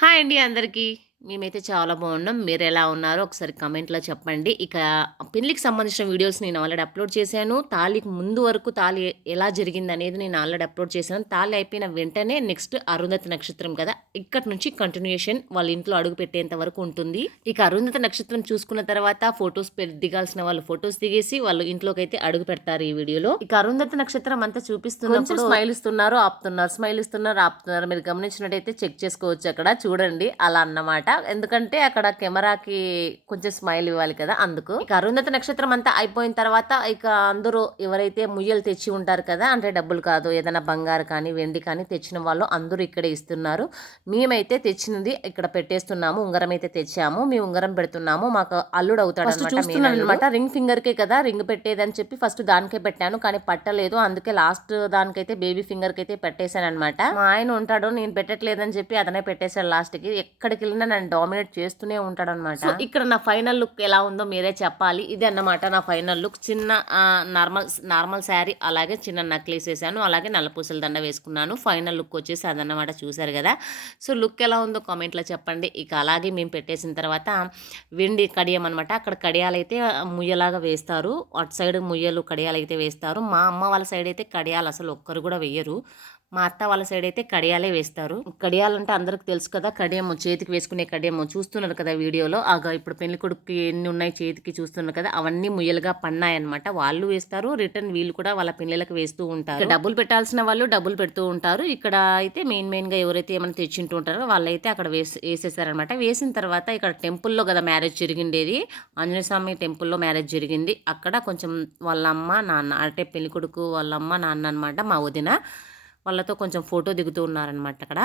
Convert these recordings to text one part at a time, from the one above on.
Hi అండి అందరికీ. మేమైతే చాలా బాగున్నాం. మీరు ఎలా ఉన్నారో ఒకసారి కమెంట్లో చెప్పండి. ఇక పెళ్ళికి సంబంధించిన వీడియోస్ నేను ఆల్రెడీ అప్లోడ్ చేశాను. తాళికి ముందు వరకు తాళి ఎలా జరిగింది అనేది నేను ఆల్రెడీ అప్లోడ్ చేశాను. తాళి అయిపోయిన వెంటనే నెక్స్ట్ అరుంధతి నక్షత్రం కదా ఇక్కడ నుంచి కంటిన్యూషన్ వాళ్ళ ఇంట్లో అడుగు పెట్టేంత వరకు ఉంటుంది. ఇక అరుంధతి నక్షత్రం చూసుకున్న తర్వాత ఫొటోస్ దిగాల్సిన వాళ్ళు ఫొటోస్ దిగేసి వాళ్ళు ఇంట్లోకి అయితే అడుగు పెడతారు ఈ వీడియోలో. ఇక అరుంధతి నక్షత్రం అంతా చూపిస్తున్నప్పుడు స్మైల్ ఇస్తున్నారు ఆపుతున్నారు. స్మైల్ ఇస్తున్నారు ఆపుతున్నారు. మీరు గమనించినట్టయితే చెక్ చేసుకోవచ్చు అక్కడ. చూడండి అలా అన్నమాట. ఎందుకంటే అక్కడ కెమెరాకి కొంచెం స్మైల్ ఇవ్వాలి కదా అందుకు. ఇక అరుంధతి నక్షత్రం అంతా అయిపోయిన తర్వాత ఇక అందరూ ఎవరైతే ముయ్యలు తెచ్చి ఉంటారు కదా అంటే డబ్బులు కాదు ఏదైనా బంగారు కానీ వెండి కానీ తెచ్చిన వాళ్ళు అందరూ ఇక్కడే ఇస్తున్నారు. మేమైతే తెచ్చినది ఇక్కడ పెట్టేస్తున్నాము ఉంగరం అయితే తెచ్చాము మేము ఉంగరం పెడుతున్నాము మాకు అల్లుడు అవుతాడు చూస్తున్నాను అనమాట రింగ్ ఫింగర్ కే కదా రింగ్ పెట్టేదని చెప్పి ఫస్ట్ దానికే పెట్టాను కానీ పట్టలేదు అందుకే లాస్ట్ దానికైతే బేబీ ఫింగర్కి అయితే పెట్టేశాను అనమాట మా ఆయన ఉంటాడు నేను పెట్టట్లేదని చెప్పి అతనే పెట్టేశాడు లాస్ట్కి ఎక్కడికి వెళ్ళినా నన్ను డామినేట్ చేస్తూనే ఉంటాడు అనమాట ఇక్కడ నా ఫైనల్ లుక్ ఎలా ఉందో మీరే చెప్పాలి. ఇది అన్నమాట నా ఫైనల్ లుక్. చిన్న నార్మల్ నార్మల్ శారీ అలాగే చిన్న నక్లీస్ వేసాను అలాగే నల్లపూసల దండ వేసుకున్నాను. ఫైనల్ లుక్ వచ్చేసి అదన్నమాట చూసారు కదా. సో లుక్ ఎలా ఉందో కామెంట్లో చెప్పండి. ఇక అలాగే మేము పెట్టేసిన తర్వాత వెండి కడియం అనమాట అక్కడ కడియాలైతే ముయ్యలాగా వేస్తారు. అటు సైడ్ ముయ్యలు కడియాలు అయితే వేస్తారు. మా అమ్మ వాళ్ళ సైడ్ అయితే కడియాలు అసలు ఒక్కరు కూడా వేయరు. మా అత్త వాళ్ళ సైడ్ అయితే కడియాలే వేస్తారు. కడియాలంటే అందరికి తెలుసు కదా కడియము చేతికి వేసుకునే కడియము చూస్తున్నారు కదా వీడియోలో. ఆగా ఇప్పుడు పెళ్ళి కొడుకు ఎన్ని ఉన్నాయి చేతికి చూస్తున్నారు కదా అవన్నీ ముయ్యలుగా పన్నాయన్నమాట. వాళ్ళు వేస్తారు రిటర్న్ వీళ్ళు కూడా వాళ్ళ పిల్లలకు వేస్తూ ఉంటారు. డబ్బులు పెట్టాల్సిన వాళ్ళు డబ్బులు పెడుతూ ఉంటారు. ఇక్కడ అయితే మెయిన్ మెయిన్గా ఎవరైతే ఏమైనా తెచ్చింటూ ఉంటారో వాళ్ళైతే అక్కడ వేసి వేసేసారనమాట వేసిన తర్వాత ఇక్కడ టెంపుల్లో కదా మ్యారేజ్ జరిగిండేది. ఆంజనేయ స్వామి టెంపుల్లో మ్యారేజ్ జరిగింది. అక్కడ కొంచెం వాళ్ళ అమ్మ నాన్న అంటే పెళ్ళి కొడుకు వాళ్ళ అమ్మ నాన్న అనమాట మా వదిన. వాళ్ళతో కొంచెం ఫోటో దిగుతూ ఉన్నారనమాట అక్కడ.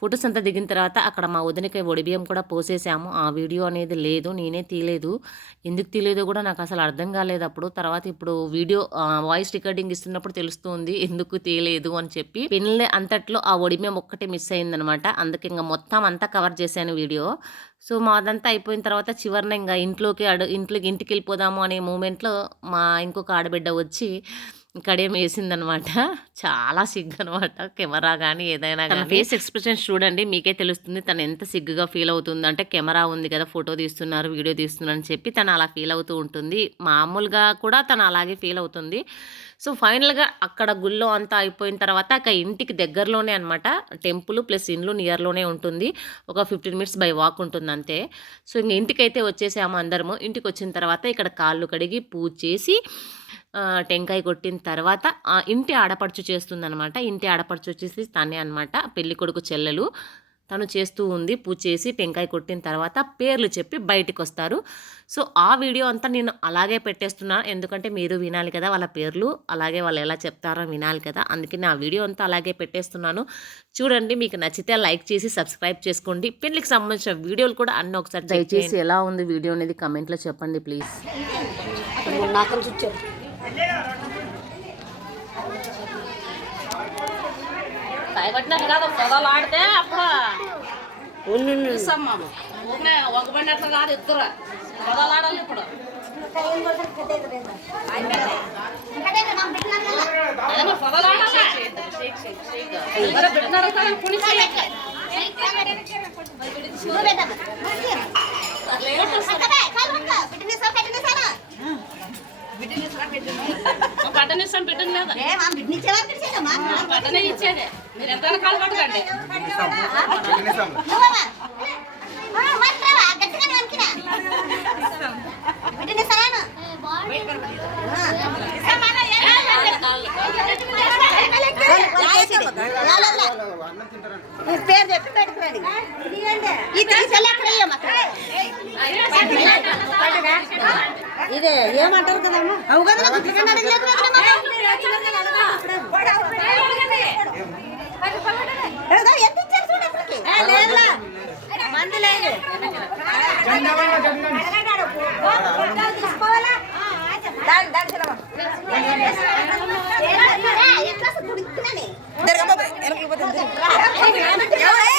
ఫొటోస్ అంతా దిగిన తర్వాత అక్కడ మా వదినకి ఒడిబియ్యం కూడా పోసేసాము. ఆ వీడియో అనేది లేదు నేనే తీయలేదు. ఎందుకు తీయలేదో కూడా నాకు అసలు అర్థం కాలేదు అప్పుడు. తర్వాత ఇప్పుడు వీడియో వాయిస్ రికార్డింగ్ ఇస్తున్నప్పుడు తెలుస్తుంది ఎందుకు తీయలేదు అని చెప్పి. పెళ్ళి అంతట్లో ఆ ఒడిబియ్యం ఒక్కటే మిస్ అయిందనమాట అందుకే ఇంకా మొత్తం అంతా కవర్ చేశాను వీడియో. సో మాదంతా అయిపోయిన తర్వాత చివరిన ఇంకా ఇంట్లోకి అడు ఇంట్లోకి ఇంటికి వెళ్ళిపోదాము అనే మూమెంట్లో మా ఇంకొక ఆడబిడ్డ వచ్చి కడియం వేసిందనమాట. చాలా సిగ్గు అనమాట కెమెరా కానీ ఏదైనా కానీ ఫేస్ ఎక్స్ప్రెషన్ చూడండి మీకే తెలుస్తుంది తను ఎంత సిగ్గుగా ఫీల్ అవుతుంది. అంటే కెమెరా ఉంది కదా ఫోటో తీస్తున్నారు వీడియో తీస్తున్నారు అని చెప్పి తను అలా ఫీల్ అవుతూ ఉంటుంది. మామూలుగా కూడా తను అలాగే ఫీల్ అవుతుంది. సో ఫైనల్గా అక్కడ గుళ్ళో అంతా అయిపోయిన తర్వాత అక్కడ ఇంటికి దగ్గరలోనే అనమాట. టెంపుల్ ప్లస్ ఇండ్లు నియర్లోనే ఉంటుంది. ఒక ఫిఫ్టీన్ మినిట్స్ బై వాక్ ఉంటుంది అంతే సో ఇంక ఇంటికైతే వచ్చేసాము అందరము. ఇంటికి వచ్చిన తర్వాత ఇక్కడ కాళ్ళు కడిగి పూజ చేసి టెంకాయ కొట్టిన తర్వాత ఇంటి ఆడపడుచు చేస్తుందనమాట ఇంటి ఆడపడుచు వచ్చేసి తనే అనమాట పెళ్ళి కొడుకు చెల్లెలు. తను చేస్తూ ఉంది పూజ చేసి టెంకాయ కొట్టిన తర్వాత పేర్లు చెప్పి బయటకు వస్తారు సో ఆ వీడియో అంతా నేను అలాగే పెట్టేస్తున్నాను ఎందుకంటే మీరు వినాలి కదా వాళ్ళ పేర్లు అలాగే వాళ్ళు ఎలా చెప్తారో వినాలి కదా. అందుకే నా వీడియో అంతా అలాగే పెట్టేస్తున్నాను. చూడండి మీకు నచ్చితే లైక్ చేసి సబ్స్క్రైబ్ చేసుకోండి. పెళ్ళికి సంబంధించిన వీడియోలు కూడా అన్నీ ఒకసారి దయచేసి ఎలా ఉంది వీడియో అనేది కమెంట్లో చెప్పండి ప్లీజ్. భయపడినారు కాదు పొదలు ఆడితే అప్పుడు ఇస్తాము ఊరినే ఒక బండి అట్లా కాదు ఇద్దరు పొదలు ఆడాలి ఇప్పుడు అదే మరి పొదలు ఆడాలి మరి పెట్టినారు కదా పుణ్య పట్టనిస్తాం పెట్టిన మీద. పట్టనే ఇచ్చేదే మీరు ఎంత కాలు పట్టకండి? పేరు చెప్పి పెట్టుకురండి ఈ తీసెల్లి అక్కడ వేయమ్మ అక్కడ. ఇదే ఏమంటారు కదమ్మా? అవు కదా? మందు లేదు దాని దాని చిన్నమ్మ. ఎట్లా అసలు గుడిక్కున్నానే? ఎవరే?